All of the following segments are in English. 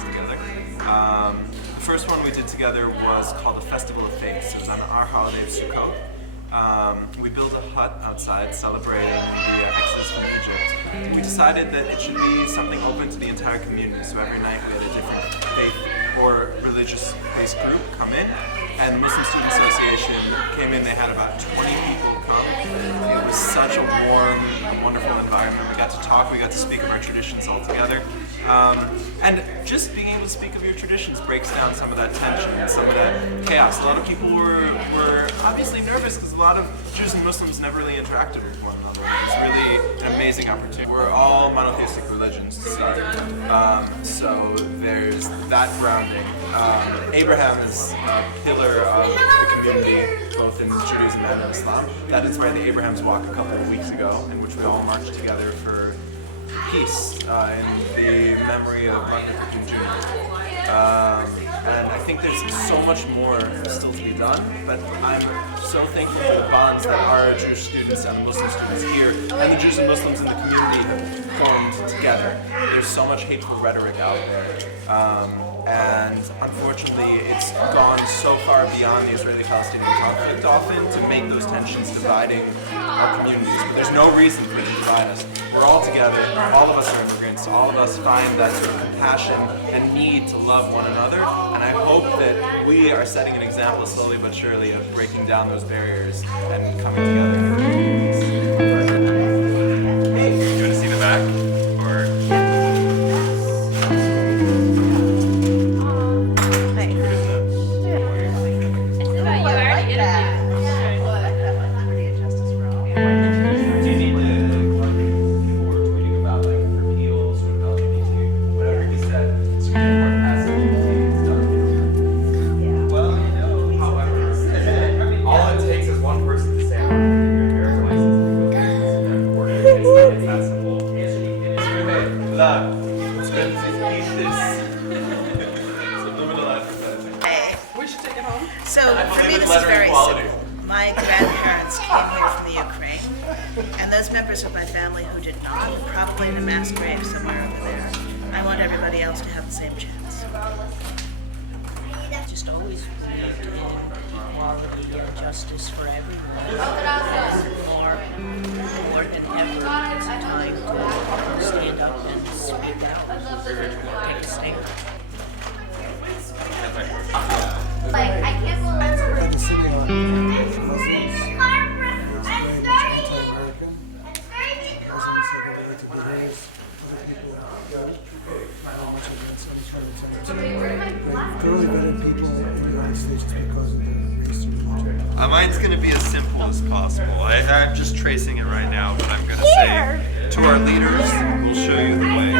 events together. The first one we did together was called the Festival of Faiths. It was on our holiday of Sukkot. We built a hut outside celebrating the Exodus from Egypt. We decided that it should be something open to the entire community, so every night we had a different faith or religious-based group come in, and the Muslim Student Association came in. They had about 20 people come. It was such a warm, wonderful environment. We got to talk, we got to speak of our traditions all together. And just being able to speak of your traditions breaks down some of that tension and some of that chaos. A lot of people were obviously nervous because a lot of Jews and Muslims never really interacted with one another. It was really an amazing opportunity. We're all monotheistic religions to start, so there's that grounding. Abraham is a pillar of the community, both in Judaism and in Islam. That inspired the Abraham's Walk a couple of weeks ago, in which we all marched together for peace in the memory of Martin Luther King Jr. And I think there's so much more still to be done, but I'm so thankful for the bonds that our Jewish students and Muslim students here and the Jews and Muslims in the community have formed together. There's so much hateful rhetoric out there. And unfortunately, it's gone so far beyond the Israeli-Palestinian conflict often to make those tensions dividing our communities. But there's no reason for it to divide us. We're all together, all of us are immigrants, all of us find that sort of compassion and need to love one another. And I hope that we are setting an example slowly but surely of breaking down those barriers and coming together. Hey, do you want to see the back? Or... So for me this is very simple. My grandparents came here from the Ukraine, and those members of my family who did not are probably in a mass grave somewhere over there. I want everybody else to have the same chance. Just always believed in equality and justice for everyone. More than ever, it's time to stand up and speak out, take a stand. Like, I can't believe The city on Muslims I'm is starting anti-American. it. Also, they say that they like to erase other people how much against any thoroughly vetted people in the United States just because of their race or religion. Mine's going to be as simple as possible. I'm just tracing it right now, but I'm going to say to our leaders, we'll show you the way.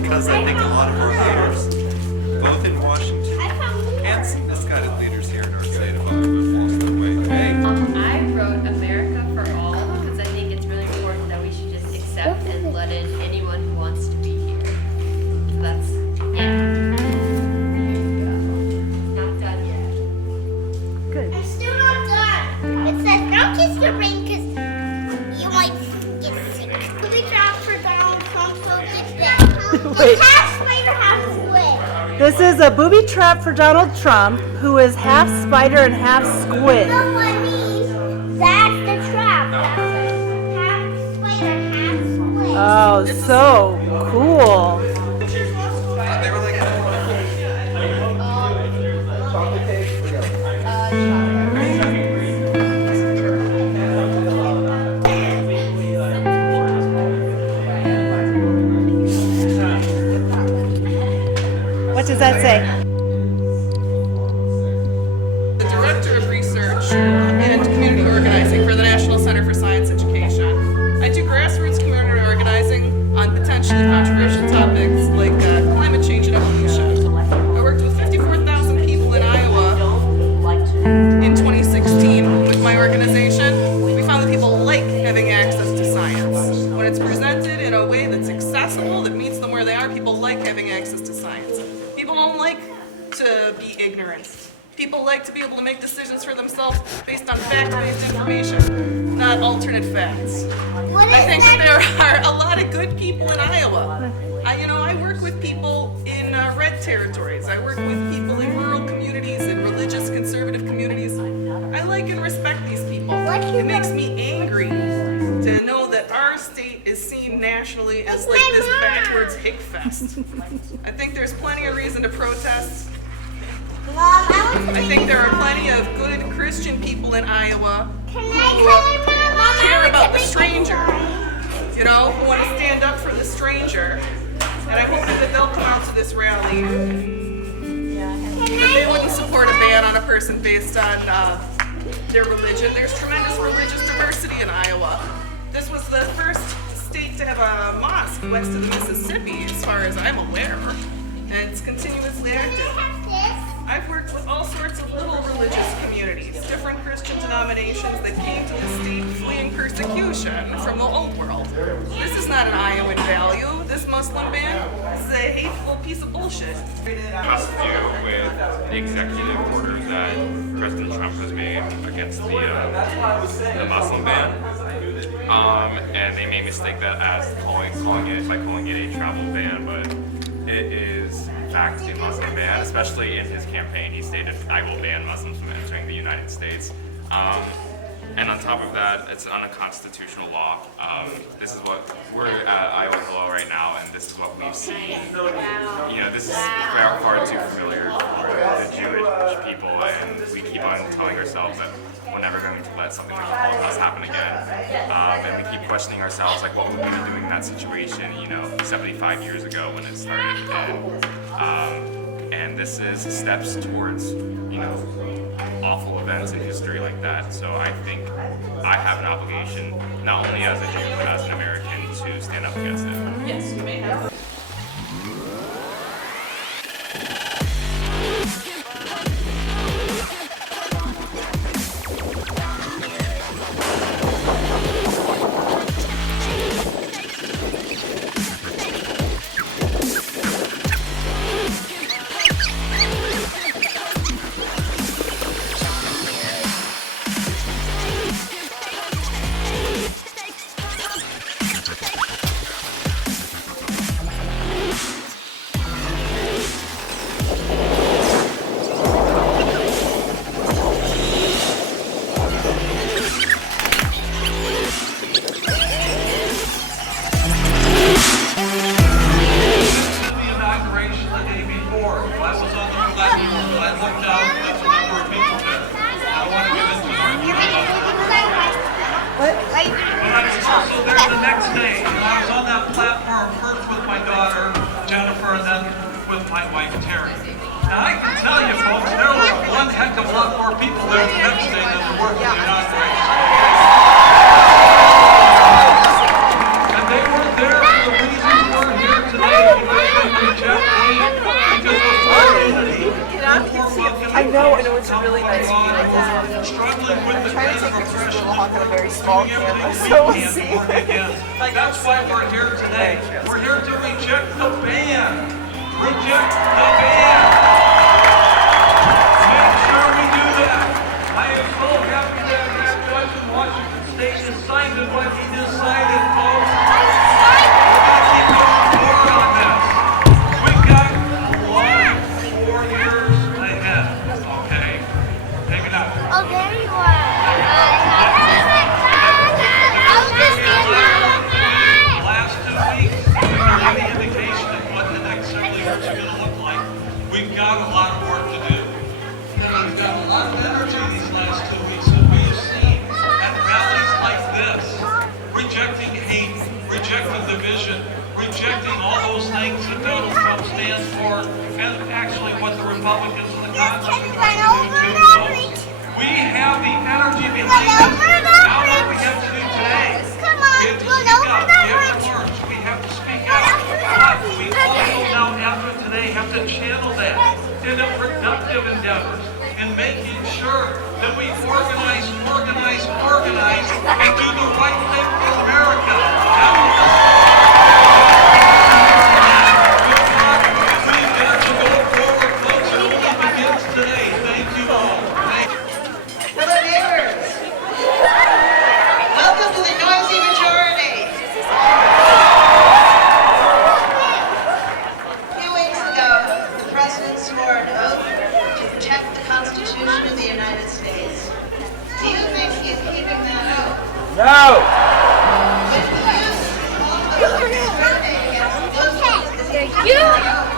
Because I think a lot of our leaders, both in Washington and some misguided leaders here in our state, have a little bit lost their way. I wrote America for All because I think it's really important that we should just accept and let in anyone who wants to be here. So that's, not done yet. I'm still not done. It says don't kiss the ring because you might get sick. Booby trap for Donald Trump, so get that. Wait. It's half spider, half squid. This is a booby trap for Donald Trump, who is half spider and half squid. No, I mean, that's the trap. That's half spider, half squid. Oh, so cool. They were like, What does that say? The Director of Research and Community Organizing for the National Center for Science Education. I do grassroots community organizing on potentially controversial topics like climate change and evolution. I worked with 54,000 people in Iowa in 2016 with my organization. We found that people like having access to science. When it's presented in a way that's accessible, that meets them where they are, people like having access to science. People don't like to be ignorant. People like to be able to make decisions for themselves based on fact-based information, not alternate facts. I think that there are a lot of good people in Iowa. I work with with people in red territories. I work with people in rural communities and religious conservative communities. I like and respect these people. It makes me angry to know that our state is seen nationally as like this backwards hick fest. I think there's plenty of reason to protest. I think there are plenty of good Christian people in Iowa who care about the stranger, you know, who want to stand up for the stranger. And I hope that they'll come out to this rally. That they wouldn't support a ban on a person based on their religion. There's tremendous religious diversity in Iowa. This was the first state to have a mosque west of the Mississippi, as far as I'm aware, and it's continuously active. I've worked with all sorts of little religious communities, different Christian denominations that came to the state fleeing persecution from the old world. This is not an Iowan value. This Muslim ban is a hateful piece of bullshit. It has to do with the executive orders that President Trump has made against the Muslim ban. And they may mistake that as calling it a travel ban, but it is in fact a Muslim ban. Especially in his campaign, he stated, "I will ban Muslims from entering the United States." And on top of that, it's an unconstitutional law. This is what we're at Iowa Law right now, and this is what we've seen. You know, this is far too familiar for the Jewish people, and we keep on telling ourselves that we're never going to let something like the Holocaust happen again. And we keep questioning ourselves, like, what would we be doing in that situation, you know, 75 years ago when it started. And this is steps towards, you know, awful events in history like that. So I think I have an obligation, not only as a Jew, but as an American, to stand up against it. Yes, you may have. I know it's a really nice view. I'm trying to take pictures of Little Hawk on a very small camera, so we'll see. That's why we're here today. We're here to reject the ban. Reject the ban. Make sure we do that. I am so happy that that judge in Washington State decided what he decided, folks. Oh, there you are. Last 2 weeks, if there's any indication of what the next several years are going to look like, we've got a lot of work to do. We've got a lot of energy these last 2 weeks that we have seen at rallies like this, rejecting hate, rejecting division, rejecting all those things that Donald Trump stands for, and actually what the Republicans and the Congress are trying to do too. We have the energy behind us. Now what we have to do today, we have to speak up, we have to learn, we have to speak out. But we also now, after today, have to channel that into productive endeavors and making sure that we organize, and do the right thing for America. We've got to go forward, folks, and it begins today. Thank you all. Hello, neighbors. Welcome to the noisy majority. swore an oath to protect the Constitution of the United States. Do you think he's keeping that oath? No! With the use of all the scrutiny against Muslims, is he keeping that oath?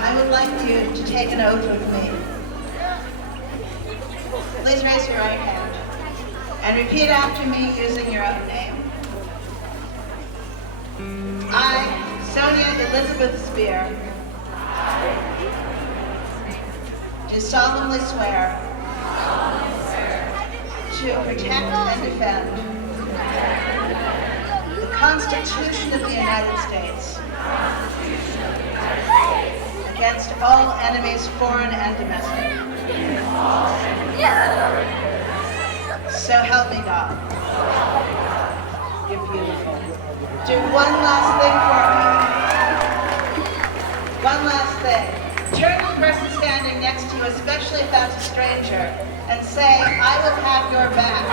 I would like you to take an oath with me. Please raise your right hand and repeat after me using your own name. I, Sonia Elizabeth Spear, do solemnly swear to protect and defend the Constitution of the United States against all enemies, foreign and domestic. So help me God. You're beautiful. Do one last thing for me. One last thing. Turn to the person standing next to you, especially if that's a stranger, and say, I will have your back.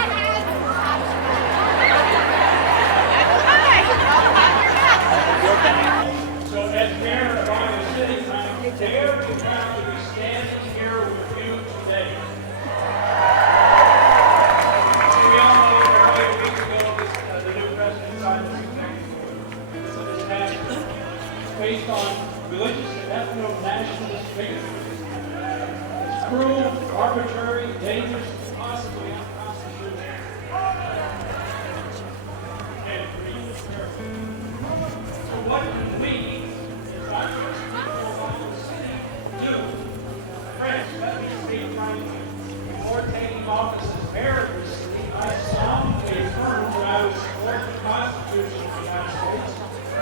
So as mayor of Iowa City, I'm very proud to be standing here with you today. We all know earlier a week ago, the new president signed this executive order. This national, based on religious and ethno-nationalist bigotry. It's cruel, arbitrary, dangerous, and possibly unconstitutional. And for you, it's terrible. So what can we, as Irish people of Iowa City, do? Friends, let me speak frankly. Before taking office as mayor of the city, I solemnly affirm that I will support the Constitution of the United States.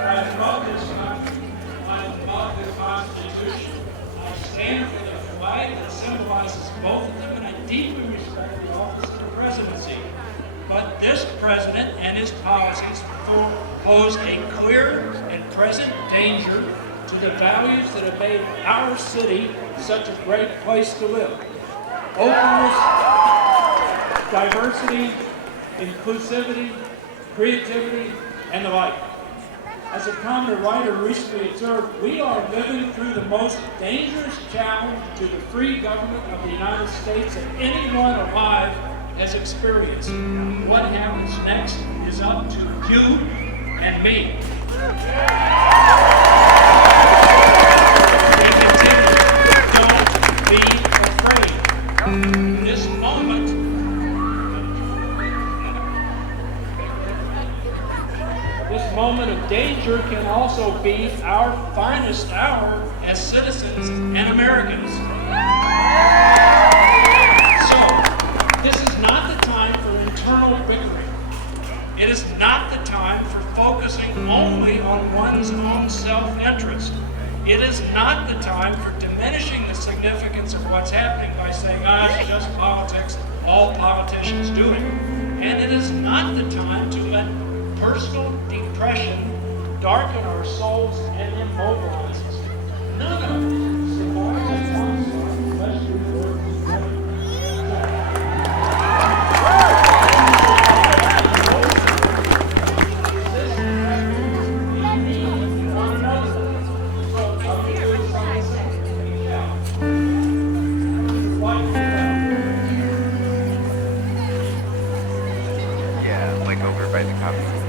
I love this country. I love the Constitution. I stand for the flag that symbolizes both of them, and I deeply respect the office of the presidency. But this president and his policies pose a clear and present danger to the values that have made our city such a great place to live. Openness, diversity, inclusivity, creativity, and the like. As a prominent writer recently observed, we are living through the most dangerous challenge to the free government of the United States that anyone alive has experienced. What happens next is up to you and me. We continue. Don't be afraid. This moment of danger can also be our finest hour as citizens and Americans. So, this is not the time for internal bickering. It is not the time for focusing only on one's own self-interest. It is not the time for diminishing the significance of what's happening by saying, it's just politics, all politicians do it. And it is not the time to let personal depression darken our souls and immobilize us. None of us survive that onslaught unless we work together. Yeah, like over by the coffee.